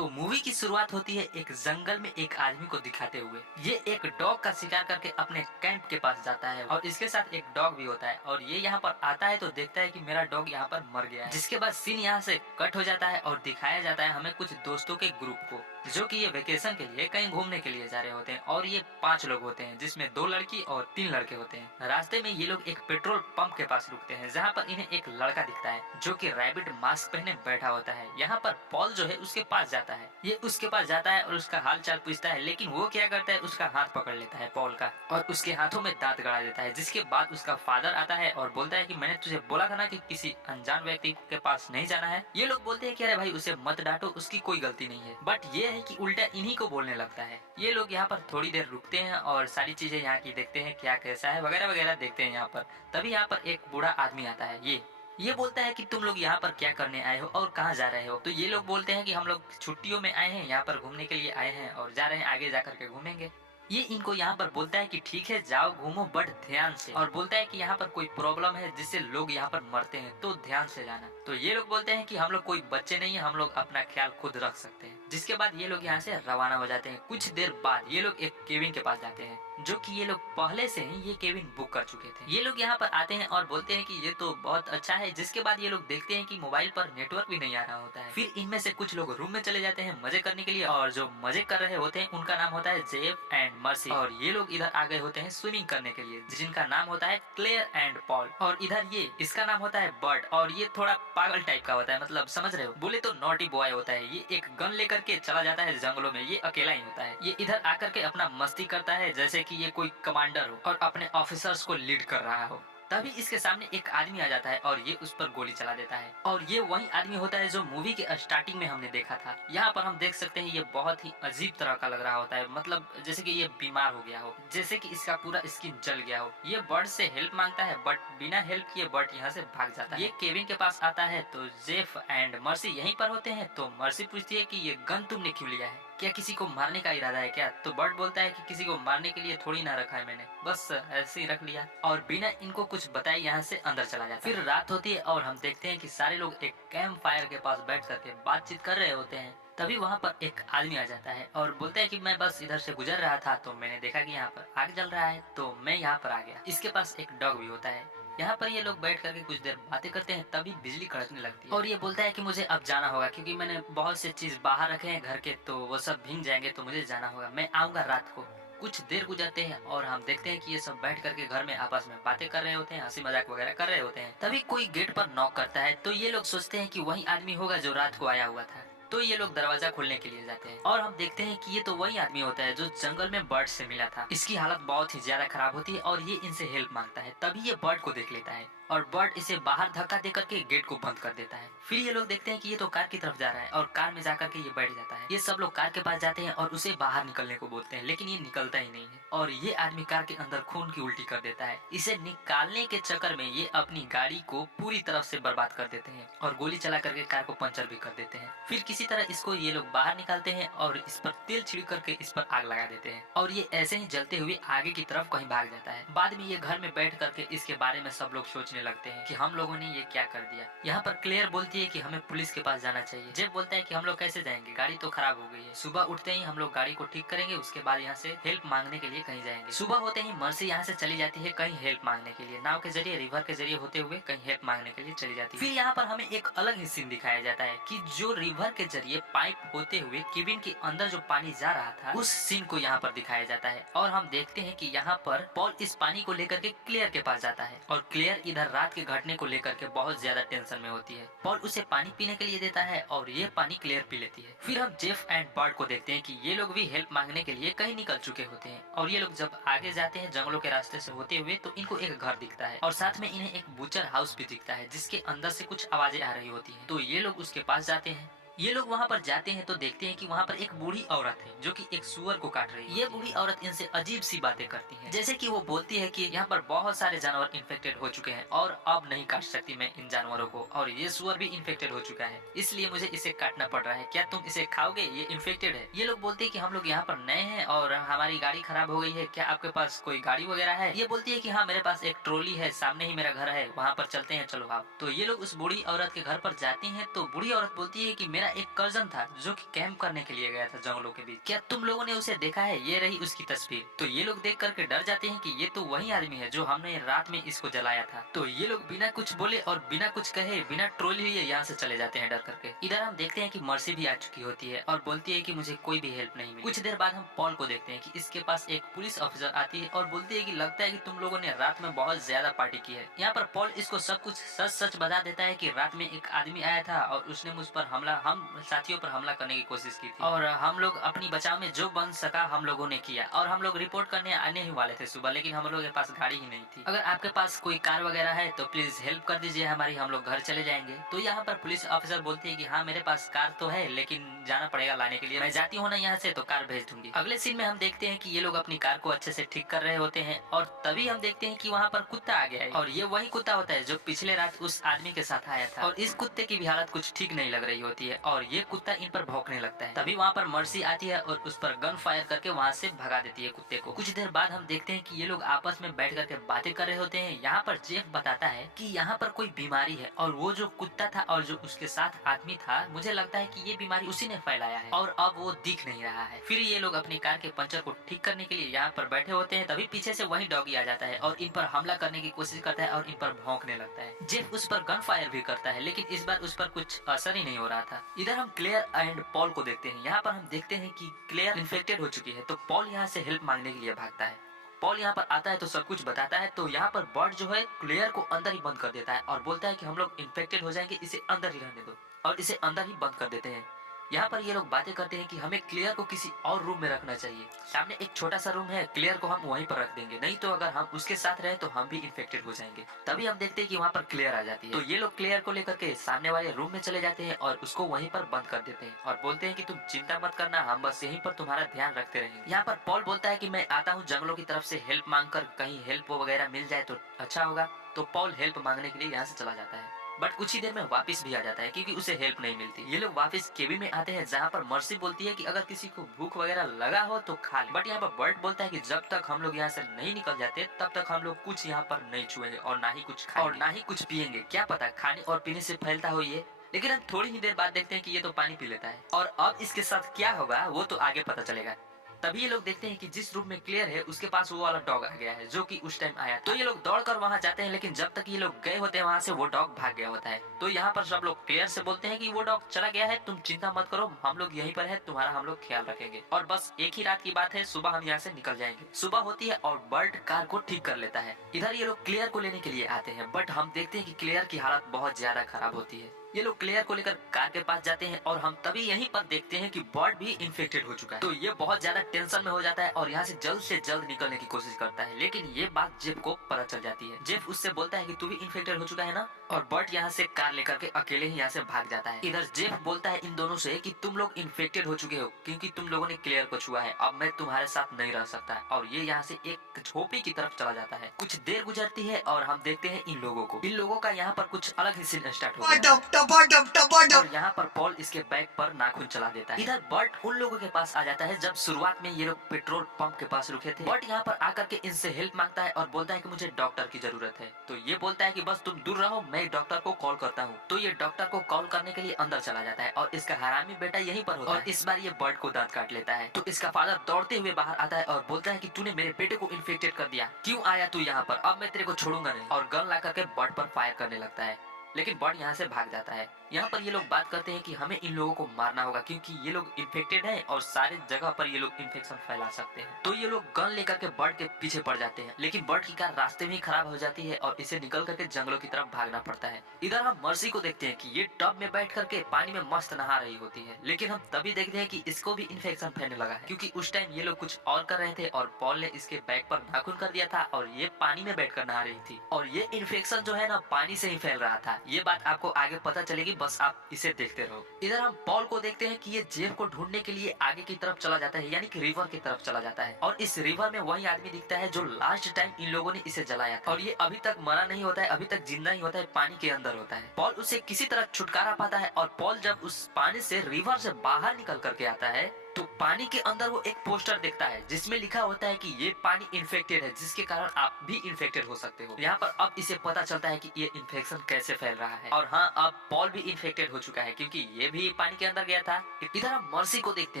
तो मूवी की शुरुआत होती है एक जंगल में एक आदमी को दिखाते हुए। ये एक डॉग का शिकार करके अपने कैंप के पास जाता है और इसके साथ एक डॉग भी होता है और ये यहाँ पर आता है तो देखता है कि मेरा डॉग यहाँ पर मर गया है। जिसके बाद सीन यहाँ से कट हो जाता है और दिखाया जाता है हमें कुछ दोस्तों के ग्रुप को, जो कि ये वेकेशन के लिए कहीं घूमने के लिए जा रहे होते हैं और ये 5 लोग होते हैं जिसमें 2 लड़की और 3 लड़के होते हैं। रास्ते में ये लोग एक पेट्रोल पंप के पास रुकते हैं जहाँ पर इन्हें एक लड़का दिखता है जो कि रैबिट मास्क पहने बैठा होता है। यहाँ पर पॉल जो है उसके पास जाता है, ये उसके पास जाता है और उसका हाल चाल पूछता है, लेकिन वो क्या करता है उसका हाथ पकड़ लेता है पॉल का और उसके हाथों में दांत गड़ा देता है। जिसके बाद उसका फादर आता है और बोलता है कि मैंने तुझे बोला था ना कि किसी अनजान व्यक्ति के पास नहीं जाना है। ये लोग बोलते हैं कि अरे भाई उसे मत डांटो, उसकी कोई गलती नहीं है। बट ये है कि उल्टा इन्हीं को बोलने लगता है। ये लोग यहाँ पर थोड़ी देर रुकते हैं और सारी चीजें यहाँ की देखते हैं, क्या कैसा है वगैरह वगैरह देखते हैं यहाँ पर। तभी यहाँ पर एक बूढ़ा आदमी आता है। ये बोलता है कि तुम लोग यहाँ पर क्या करने आए हो और कहाँ जा रहे हो। तो ये लोग बोलते हैं कि हम लोग छुट्टियों में आए हैं, यहाँ पर घूमने के लिए आए हैं और जा रहे हैं आगे जाकर के घूमेंगे। ये इनको यहाँ पर बोलता है कि ठीक है जाओ घूमो बट ध्यान से, और बोलता है कि यहाँ पर कोई प्रॉब्लम है जिससे लोग यहाँ पर मरते हैं तो ध्यान से जाना। तो ये लोग बोलते हैं कि हम लोग कोई बच्चे नहीं है, हम लोग अपना ख्याल खुद रख सकते हैं। जिसके बाद ये लोग यहाँ से रवाना हो जाते हैं। कुछ देर बाद ये लोग एक केबिन के पास जाते हैं जो कि ये लोग पहले से ही ये केबिन बुक कर चुके थे। ये लोग यहाँ पर आते हैं और बोलते हैं कि ये तो बहुत अच्छा है। जिसके बाद ये लोग देखते हैं कि मोबाइल पर नेटवर्क भी नहीं आ रहा होता है। फिर इनमें से कुछ लोग रूम में चले जाते हैं मजे करने के लिए और जो मजे कर रहे होते हैं उनका नाम होता है जेफ एंड मर्सी, और ये लोग इधर आ गए होते हैं स्विमिंग करने के लिए जिनका नाम होता है क्लेयर एंड पॉल। और इधर ये इसका नाम होता है बर्ड और ये थोड़ा पागल टाइप का होता है, मतलब समझ रहे हो, बोले तो नॉटी बॉय होता है। ये एक गन लेकर के चला जाता है जंगलों में, ये अकेला ही होता है। ये इधर आकर के अपना मस्ती करता है जैसे कि ये कोई कमांडर हो और अपने ऑफिसर्स को लीड कर रहा हो। तभी इसके सामने एक आदमी आ जाता है और ये उस पर गोली चला देता है। और ये वही आदमी होता है जो मूवी के स्टार्टिंग में हमने देखा था। यहाँ पर हम देख सकते हैं ये बहुत ही अजीब तरह का लग रहा होता है, मतलब जैसे कि ये बीमार हो गया हो, जैसे कि इसका पूरा स्किन जल गया हो। ये बर्ड से हेल्प मांगता है बट बिना हेल्प किए बर्ड यहाँ से भाग जाता है। ये केबिन के पास आता है तो जेफ एंड मर्सी यहीं पर होते हैं। तो मर्सी पूछती है कि ये गन तुमने क्यों लिया है, क्या किसी को मारने का इरादा है क्या। तो बर्ड बोलता है कि किसी को मारने के लिए थोड़ी ना रखा है मैंने, बस ऐसे ही रख लिया, और बिना इनको कुछ बताए यहाँ से अंदर चला जाता है। फिर रात होती है और हम देखते हैं कि सारे लोग एक कैंप फायर के पास बैठ करके बातचीत कर रहे होते हैं। तभी वहाँ पर एक आदमी आ जाता है और बोलता है कि मैं बस इधर से गुजर रहा था तो मैंने देखा कि यहाँ पर आग जल रहा है तो मैं यहाँ पर आ गया। इसके पास एक डॉग भी होता है। यहाँ पर ये लोग बैठ करके कुछ देर बातें करते हैं। तभी बिजली कड़कने लगती है और ये बोलता है कि मुझे अब जाना होगा क्योंकि मैंने बहुत से चीज बाहर रखे हैं घर के, तो वो सब भीग जाएंगे तो मुझे जाना होगा, मैं आऊंगा रात को। कुछ देर गुजरते हैं और हम देखते हैं कि ये सब बैठ करके घर में आपस में बातें कर रहे होते हैं, हंसी मजाक वगैरह कर रहे होते हैं। तभी कोई गेट पर नॉक करता है तो ये लोग सोचते हैं कि वही आदमी होगा जो रात को आया हुआ था। तो ये लोग दरवाजा खोलने के लिए जाते हैं और हम देखते हैं कि ये तो वही आदमी होता है जो जंगल में बर्ड से मिला था। इसकी हालत बहुत ही ज्यादा खराब होती है और ये इनसे हेल्प मांगता है। तभी ये बर्ड को देख लेता है और बर्ड इसे बाहर धक्का दे करके गेट को बंद कर देता है। फिर ये लोग देखते हैं कि ये तो कार की तरफ जा रहा है और कार में जाकर के ये बैठ जाता है। ये सब लोग कार के पास जाते हैं और उसे बाहर निकलने को बोलते हैं, लेकिन ये निकलता ही नहीं है और ये आदमी कार के अंदर खून की उल्टी कर देता है। इसे निकालने के चक्कर में ये अपनी गाड़ी को पूरी तरफ से बर्बाद कर देते हैं और गोली चला करके कार को पंचर भी कर देते हैं। फिर किसी तरह इसको ये लोग बाहर निकालते हैं और इस पर तेल छिड़क करके इस पर आग लगा देते हैं और ये ऐसे ही जलते हुए आगे की तरफ कहीं भाग जाता है। बाद में ये घर में बैठ करके इसके बारे में सब लोग सोचने लगते हैं कि हम लोगों ने ये क्या कर दिया। यहाँ पर क्लेयर बोलती है कि हमें पुलिस के पास जाना चाहिए। जेफ बोलता है कि हम लोग कैसे जाएंगे, गाड़ी तो खराब हो गई है, सुबह उठते ही हम लोग गाड़ी को ठीक करेंगे, उसके बाद यहाँ से हेल्प मांगने के लिए कहीं जाएंगे। सुबह होते ही मर्सी यहाँ से चली जाती है कहीं हेल्प मांगने के लिए, नाव के जरिए रिवर के जरिए होते हुए कहीं हेल्प मांगने के लिए चली जाती है। फिर यहाँ पर हमें एक अलग ही सीन दिखाया जाता है कि जो रिवर के जरिए पाइप होते हुए केबिन के अंदर जो पानी जा रहा था उस सीन को यहाँ पर दिखाया जाता है और हम देखते हैं कि यहाँ पर पॉल इस पानी को लेकर के क्लियर के पास जाता है और क्लियर इधर रात के घटने को लेकर के बहुत ज्यादा टेंशन में होती है। पॉल उसे पानी पीने के लिए देता है और ये पानी क्लियर पी लेती है। फिर हम जेफ एंड बर्ड को देखते हैं कि ये लोग भी हेल्प मांगने के लिए कहीं निकल चुके होते हैं और ये लोग जब आगे जाते हैं जंगलों के रास्ते से होते हुए तो इनको एक घर दिखता है और साथ में इन्हें एक बुचर हाउस भी दिखता है जिसके अंदर से कुछ आवाजें आ रही होती है। तो ये लोग उसके पास जाते हैं। ये लोग वहाँ पर जाते हैं तो देखते हैं कि वहाँ पर एक बूढ़ी औरत है जो कि एक सुअर को काट रही है। ये बूढ़ी औरत इनसे अजीब सी बातें करती है, जैसे कि वो बोलती है कि यहाँ पर बहुत सारे जानवर इन्फेक्टेड हो चुके हैं और अब नहीं काट सकती मैं इन जानवरों को, और ये सुअर भी इन्फेक्टेड हो चुका है इसलिए मुझे इसे काटना पड़ रहा है, क्या तुम इसे खाओगे, ये इन्फेक्टेड है। ये लोग बोलते हैं कि हम लोग यहाँ पर नए हैं और हमारी गाड़ी खराब हो गई है, क्या आपके पास कोई गाड़ी वगैरह है। ये बोलती है कि हाँ मेरे पास एक ट्रॉली है, सामने ही मेरा घर है, वहाँ पर चलते हैं चलो आप। तो ये लोग उस बूढ़ी औरत के घर पर जाती है तो बूढ़ी औरत बोलती है कि मेरा एक कजन था जो कि कैंप करने के लिए गया था जंगलों के बीच। क्या तुम लोगों ने उसे देखा है? ये रही उसकी तस्वीर। तो ये लोग देख करके डर जाते हैं कि ये तो वही आदमी है जो हमने रात में इसको जलाया था। तो ये लोग बिना कुछ बोले और बिना कुछ कहे, बिना ट्रोल हुए यहाँ से चले जाते हैं डर करके। इधर हम देखते हैं कि मर्सी भी आ चुकी होती है और बोलती है कि मुझे कोई भी हेल्प नहीं मिली। कुछ देर बाद हम पॉल को देखते हैं कि इसके पास एक पुलिस ऑफिसर आती है और बोलती है कि लगता है कि तुम लोगों ने रात में बहुत ज्यादा पार्टी की है। यहाँ पर पॉल इसको सब कुछ सच सच बता देता है कि रात में एक आदमी आया था और उसने मुझ पर हम साथियों पर हमला करने की कोशिश की थी और हम लोग अपनी बचाव में जो बन सका हम लोगों ने किया और हम लोग रिपोर्ट करने आने ही वाले थे सुबह, लेकिन हम लोगों के पास गाड़ी ही नहीं थी। अगर आपके पास कोई कार वगैरह है तो प्लीज हेल्प कर दीजिए हमारी, हम लोग घर चले जाएंगे। तो यहाँ पर पुलिस ऑफिसर बोलती है कि हाँ मेरे पास कार तो है लेकिन जाना पड़ेगा लाने के लिए, मैं जाती हूँ ना यहाँ से तो कार भेज दूंगी। अगले सीन में हम देखते हैं कि ये लोग अपनी कार को अच्छे से ठीक कर रहे होते हैं और तभी हम देखते हैं कि वहाँ पर कुत्ता आ गया है और ये वही कुत्ता होता है जो पिछले रात उस आदमी के साथ आया था और इस कुत्ते की भी हालत कुछ ठीक नहीं लग रही होती है और ये कुत्ता इन पर भौंकने लगता है। तभी वहाँ पर मर्सी आती है और उस पर गन फायर करके वहाँ से भगा देती है कुत्ते को। कुछ देर बाद हम देखते हैं कि ये लोग आपस में बैठ करके बातें कर रहे होते हैं। यहाँ पर जेफ बताता है कि यहाँ पर कोई बीमारी है और वो जो कुत्ता था और जो उसके साथ आदमी था, मुझे लगता है कि ये बीमारी उसी ने फैलाया है और अब वो दिख नहीं रहा है। फिर ये लोग अपनी कार के पंचर को ठीक करने के लिए यहाँ पर बैठे होते हैं। तभी पीछे से वही डॉगी आ जाता है और इन पर हमला करने की कोशिश करता है और इन पर भौंकने लगता है। जेफ उस पर गन फायर भी करता है लेकिन इस बार उस पर कुछ असर ही नहीं हो रहा था। इधर हम क्लेयर एंड पॉल को देखते हैं। यहाँ पर हम देखते हैं कि क्लेयर इन्फेक्टेड हो चुकी है तो पॉल यहाँ से हेल्प मांगने के लिए भागता है। पॉल यहाँ पर आता है तो सब कुछ बताता है। तो यहाँ पर बर्ड जो है क्लेयर को अंदर ही बंद कर देता है और बोलता है कि हम लोग इन्फेक्टेड हो जाएंगे, इसे अंदर ही रहने दो, और इसे अंदर ही बंद कर देते हैं। यहाँ पर ये लोग बातें करते हैं कि हमें क्लियर को किसी और रूम में रखना चाहिए। सामने एक छोटा सा रूम है, क्लियर को हम वहीं पर रख देंगे, नहीं तो अगर हम उसके साथ रहे तो हम भी इन्फेक्टेड हो जाएंगे। तभी हम देखते हैं कि वहाँ पर क्लियर आ जाती है। तो ये लोग क्लियर को लेकर के सामने वाले रूम में चले जाते हैं और उसको वहीं पर बंद कर देते हैं और बोलते हैं कि तुम चिंता मत करना, हम बस यहीं पर तुम्हारा ध्यान रखते रहेंगे। यहाँ पर पॉल बोलता है कि मैं आता हूँ जंगलों की तरफ से हेल्प मांग कर, कहीं हेल्प वगैरह मिल जाए तो अच्छा होगा। तो पॉल हेल्प मांगने के लिए यहाँ से चला जाता है बट कुछ ही देर में वापस भी आ जाता है क्योंकि उसे हेल्प नहीं मिलती। ये लोग वापस केबिन में आते हैं जहाँ पर मर्सी बोलती है कि अगर किसी को भूख वगैरह लगा हो तो खा ले। बट यहाँ पर बर्ट बोलता है कि जब तक हम लोग यहाँ से नहीं निकल जाते तब तक हम लोग कुछ यहाँ पर नहीं छुएंगे और ना ही कुछ खाएंगे और ना ही कुछ पिएंगे। क्या पता खाने और पीने से फैलता हो ये, लेकिन हम थोड़ी ही देर बाद देखते हैं कि ये तो पानी पी लेता है और अब इसके साथ क्या होगा वो तो आगे पता चलेगा। तभी ये लोग देखते हैं कि जिस रूम में क्लियर है उसके पास वो वाला डॉग आ गया है जो कि उस टाइम आया था। तो ये लोग दौड़कर वहां जाते हैं लेकिन जब तक ये लोग गए होते हैं वहां से वो डॉग भाग गया होता है। तो यहाँ पर सब लोग क्लियर से बोलते हैं कि वो डॉग चला गया है, तुम चिंता मत करो, हम लोग यहीं पर है, तुम्हारा हम लोग ख्याल रखेंगे और बस एक ही रात की बात है, सुबह हम यहाँ से निकल जाएंगे। सुबह होती है और बर्ट कार को ठीक कर लेता है। इधर ये लोग क्लियर को लेने के लिए आते हैं बट हम देखते हैं कि क्लियर की हालत बहुत ज्यादा खराब होती है। ये लोग क्लियर को लेकर कार के पास जाते हैं और हम तभी यहीं पर देखते हैं कि बर्ड भी इन्फेक्टेड हो चुका है। तो ये बहुत ज्यादा टेंशन में हो जाता है और यहाँ से जल्द निकलने की कोशिश करता है, लेकिन ये बात जेफ को पता चल जाती है। जेफ उससे बोलता है कि तू भी इन्फेक्टेड हो चुका है ना, और बर्ड यहाँ से कार लेकर के अकेले ही यहाँ से भाग जाता है। इधर जेफ बोलता है इन दोनों से कि तुम लोग इन्फेक्टेड हो चुके हो क्योंकि तुम लोगों ने क्लियर को छुआ है, अब मैं तुम्हारे साथ नहीं रह सकता, और ये यहाँ से एक झोपड़ी की तरफ चला जाता है। कुछ देर गुजरती है और हम देखते हैं इन लोगों का यहाँ पर कुछ अलग ही सीन स्टार्ट हो गया है और यहाँ पर पॉल इसके बैग पर नाखून चला देता है। इधर बर्ट उन लोगों के पास आ जाता है जब शुरुआत में ये लोग पेट्रोल पंप के पास रुके थे। बर्ट यहाँ पर आकर के इनसे हेल्प मांगता है और बोलता है कि मुझे डॉक्टर की जरूरत है। तो ये बोलता है कि बस तुम दूर रहो, मैं डॉक्टर को कॉल करता हूँ। तो ये डॉक्टर को कॉल करने के लिए अंदर चला जाता है और इसका हरामी बेटा यहीं पर होता है और इस बार ये बर्ट को दांत काट लेता है। तो इसका फादर दौड़ते हुए बाहर आता है और बोलता है कि तूने मेरे बेटे को इन्फेक्टेड कर दिया, क्यों आया तू यहाँ पर, अब मैं तेरे को छोड़ूंगा नहीं, और गन ला करके बर्ट पर फायर करने लगता है। लेकिन बर्ड यहाँ से भाग जाता है। यहाँ पर ये लोग बात करते हैं कि हमें इन लोगों को मारना होगा क्योंकि ये लोग इन्फेक्टेड हैं और सारे जगह पर ये लोग इन्फेक्शन फैला सकते हैं। तो ये लोग गन लेकर के बर्ड के पीछे पड़ जाते हैं, लेकिन बर्ड की कार रास्ते में ही खराब हो जाती है और इसे निकल करके जंगलों की तरफ भागना पड़ता है। इधर हम मर्सी को देखते हैं कि ये टब में बैठ करके पानी में मस्त नहा रही होती है, लेकिन हम तभी देखते हैं कि इसको भी इन्फेक्शन फैलने लगा है क्योंकि उस टाइम ये लोग कुछ और कर रहे थे और पॉल ने इसके बैग पर नाखून कर दिया था और ये पानी में बैठ कर नहा रही थी और ये इन्फेक्शन जो है ना पानी से ही फैल रहा था। ये बात आपको आगे पता चलेगी, बस आप इसे देखते रहो। इधर हम पॉल को देखते हैं कि ये जेफ को ढूंढने के लिए आगे की तरफ चला जाता है, यानी कि रिवर की तरफ चला जाता है और इस रिवर में वही आदमी दिखता है जो लास्ट टाइम इन लोगों ने इसे जलाया था और ये अभी तक मरा नहीं होता है, अभी तक जिंदा ही होता है, पानी के अंदर होता है। पॉल उसे किसी तरह छुटकारा पाता है और पॉल जब उस पानी से रिवर से बाहर निकल करके आता है तो तो पानी के अंदर वो एक पोस्टर देखता है जिसमें लिखा होता है कि ये पानी इन्फेक्टेड है, जिसके कारण आप भी इन्फेक्टेड हो सकते हो। यहाँ पर अब इसे पता चलता है कि ये इन्फेक्शन कैसे फैल रहा है। और हाँ, अब पॉल भी इन्फेक्टेड हो चुका है क्योंकि ये भी पानी के अंदर गया था। इधर हम मर्सी को देखते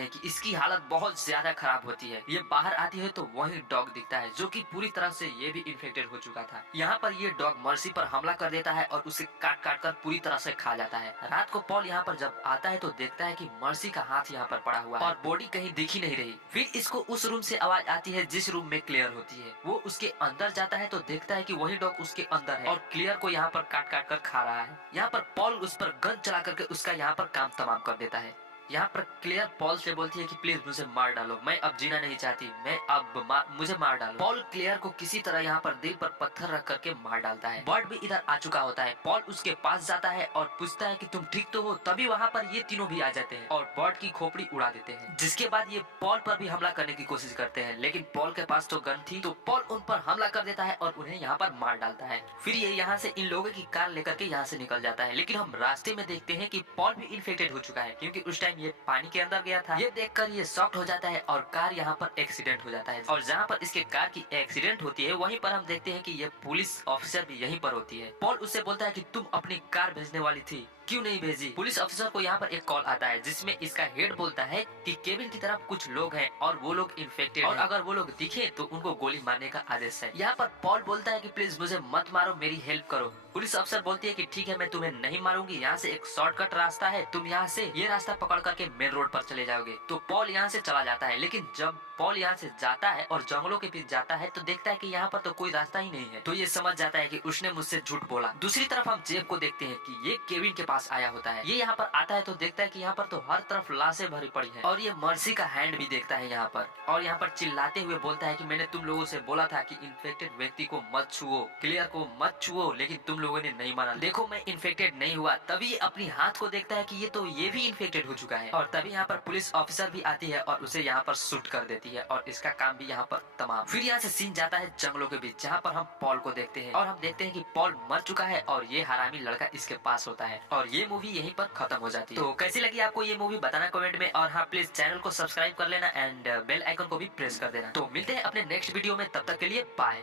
हैं कि इसकी हालत बहुत ज्यादा खराब होती है। ये बाहर आती है तो वही डॉग दिखता है जो कि पूरी तरह से ये भी इन्फेक्टेड हो चुका था। यहाँ पर ये डॉग मर्सी पर हमला कर देता है और उसे काट काट कर पूरी तरह से खा जाता है। रात को पॉल यहाँ पर जब आता है तो देखता है कि मर्सी का हाथ यहाँ पर पड़ा हुआ है और बॉडी कहीं दिख ही नहीं रही। फिर इसको उस रूम से आवाज आती है जिस रूम में क्लियर होती है। वो उसके अंदर जाता है तो देखता है कि वही डॉग उसके अंदर है और क्लियर को यहाँ पर काट काट कर खा रहा है। यहाँ पर पॉल उस पर गन चला करके उसका यहाँ पर काम तमाम कर देता है। यहाँ पर क्लियर पॉल से बोलती है कि प्लीज मुझे मार डालो, मैं अब जीना नहीं चाहती, मैं अब मुझे मार डालो। पॉल क्लियर को किसी तरह यहाँ पर दिल पर पत्थर रख करके मार डालता है। बर्ड भी इधर आ चुका होता है। पॉल उसके पास जाता है और पूछता है कि तुम ठीक तो हो। तभी वहाँ पर ये तीनों भी आ जाते हैं और बर्ड की खोपड़ी उड़ा देते हैं, जिसके बाद ये पॉल पर भी हमला करने की कोशिश करते हैं। लेकिन पॉल के पास तो गन थी तो पॉल उन पर हमला कर देता है और उन्हें यहाँ पर मार डालता है। फिर ये यहाँ से इन लोगों की कार लेकर के यहाँ से निकल जाता है। लेकिन हम रास्ते में देखते हैं कि पॉल भी इन्फेक्टेड हो चुका है क्योंकि उस टाइम ये पानी के अंदर गया था। ये देखकर ये शॉक्ड हो जाता है और कार यहाँ पर एक्सीडेंट हो जाता है। और जहाँ पर इसके कार की एक्सीडेंट होती है वहीं पर हम देखते हैं कि ये पुलिस ऑफिसर भी यहीं पर होती है। पॉल उससे बोलता है कि तुम अपनी कार भेजने वाली थी, क्यों नहीं भेजी। पुलिस ऑफिसर को यहाँ पर एक कॉल आता है जिसमें इसका हेड बोलता है कि केबिन की तरफ कुछ लोग हैं और वो लोग इन्फेक्टेड और अगर वो लोग दिखे तो उनको गोली मारने का आदेश है। यहाँ पर पॉल बोलता है कि प्लीज मुझे मत मारो, मेरी हेल्प करो। पुलिस अफसर बोलती है कि ठीक है, मैं तुम्हें नहीं मारूंगी, यहाँ से एक शॉर्टकट रास्ता है, तुम यहाँ से ये रास्ता पकड़ करके मेन रोड पर चले जाओगे। तो पॉल यहाँ से चला जाता है। लेकिन जब पॉल यहाँ से जाता है और जंगलों के बीच जाता है तो देखता है कि यहाँ पर तो कोई रास्ता ही नहीं है। तो ये समझ जाता है कि उसने मुझसे झूठ बोला। दूसरी तरफ हम जेब को देखते हैं कि ये केविन के पास आया होता है। ये यहाँ पर आता है तो देखता है कि यहाँ पर तो हर तरफ लाशें भरी पड़ी है और ये मर्सी का हैंड भी देखता है यहाँ पर और यहाँ पर चिल्लाते हुए बोलता है कि मैंने तुम लोगों से बोला था कि इन्फेक्टेड व्यक्ति को मत छुओ, क्लियर को मत छुओ, लेकिन तुम लोगों ने नहीं माना। देखो मैं इन्फेक्टेड नहीं हुआ। तभी अपनी हाथ को देखता है कि ये भी इन्फेक्टेड हो चुका है और तभी यहाँ पर पुलिस ऑफिसर भी आती है और उसे यहाँ पर शूट कर देती है और इसका काम भी यहाँ पर तमाम। फिर यहाँ से सीन जाता है जंगलों के बीच जहाँ पर हम पॉल को देखते हैं और हम देखते हैं कि पॉल मर चुका है और ये हरामी लड़का इसके पास होता है और ये मूवी यहीं पर खत्म हो जाती है। तो कैसी लगी आपको ये मूवी बताना कमेंट में और हाँ प्लीज चैनल को सब्सक्राइब कर लेना एंड बेल आइकन को भी प्रेस कर देना। तो मिलते हैं अपने नेक्स्ट वीडियो में, तब तक के लिए बाय।